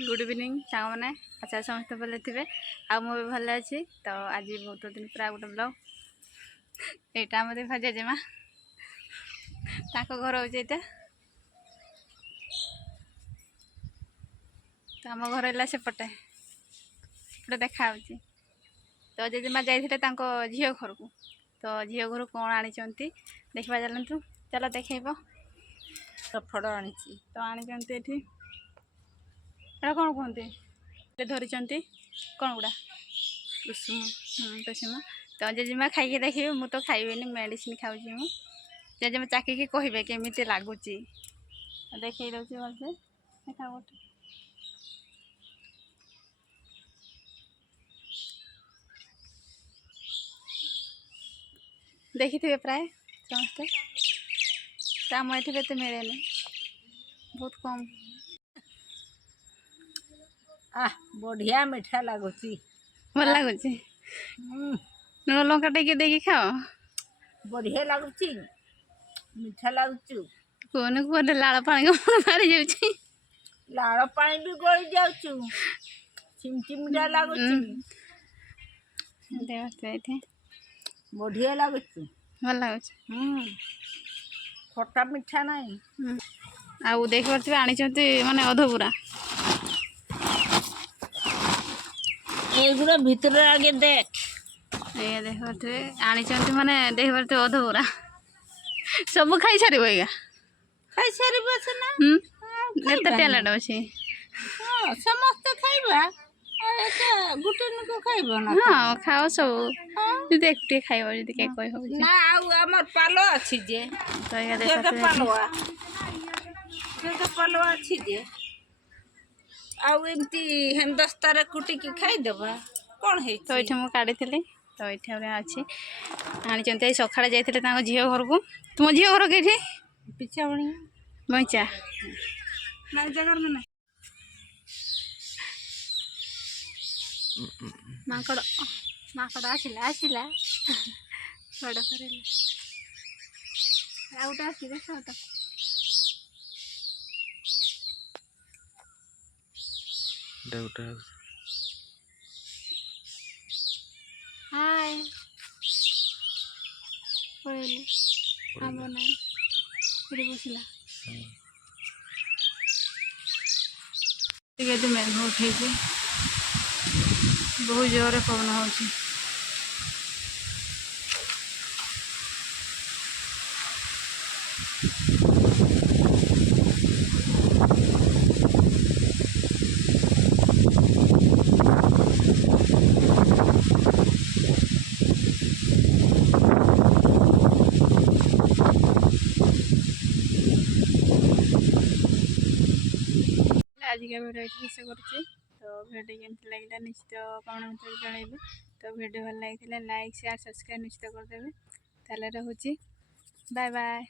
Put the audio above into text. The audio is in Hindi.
गुड इवनिंग सांग मैंने अच्छा समस्त भले थे आ भी भले अच्छी तो आज बहुत दिन पूरा गोटे ब्लॉग यहाँ मत भजा जेमा घर हो तो आम घर है सेपटे गोटे देखा तो जेजेमा जाते झील घर को तो झील घर कौन आनी देखा चलतु चलो देखेब फड़ आनी तो आनी कौन कहते धरी कौन गुड़ा कुसुम कुसुम तो जेजेमा खाई देखिए मुझे तो खाइबेनि मेडिसिन खाऊँ मु जेजेमा चाकी कहे केमी लगुच देखे दूसरी भलसे देखा गोटे देखी थे प्राय समस्ते तो आम ये तो मिले बहुत कम बढ़िया मीठा लगुच भल लगुच लुण लंका टे देखी खाओ बढ़िया लगुच मीठा लगुच कौन कौन लाल पानी मारी जाऊँ लाल पानी भी गली जाऊँ चिमचिमिटा लगुच बढ़िया लगुच भल लगुच खट्टा मीठा नहीं आउ देख पारे आनी माने अध पूरा एगुड़ा भीतर आगे देख ये देख पारे आनी माने देख पारे अध पूरा सब खाई सार खाई सारे टैलेंट अच्छे समस्त खाइबा गुटे नुक खाइब ना हाँ खाओ सब देख खाइब जी कह ना आमर पालो अच्छी जे तो ये पालुआ पालुआ अच्छी जे आमती हेमदस्तार कुटिकी खाईदबा कौन है तो ये मुझे काढ़ी तो ये अच्छी आनी सका जाते झील घर को तुम झील घर कहीं पिछा बणी बचा ना जगह में ना माकड़ माकड़ आसला आसला बड़ कर गोटे आस देख तो हाय पड़े आम ना बसला मेघ उठे बहुत जोर पवन हो आज का वीडियो ये शेष कर तो वीडियो केमती लगे निश्चित कमेंट में जनइबे तो वीडियो भल लगी लाइक शेयर सब्सक्राइब निश्चित करदेवे ताले रहूची बाय बाय।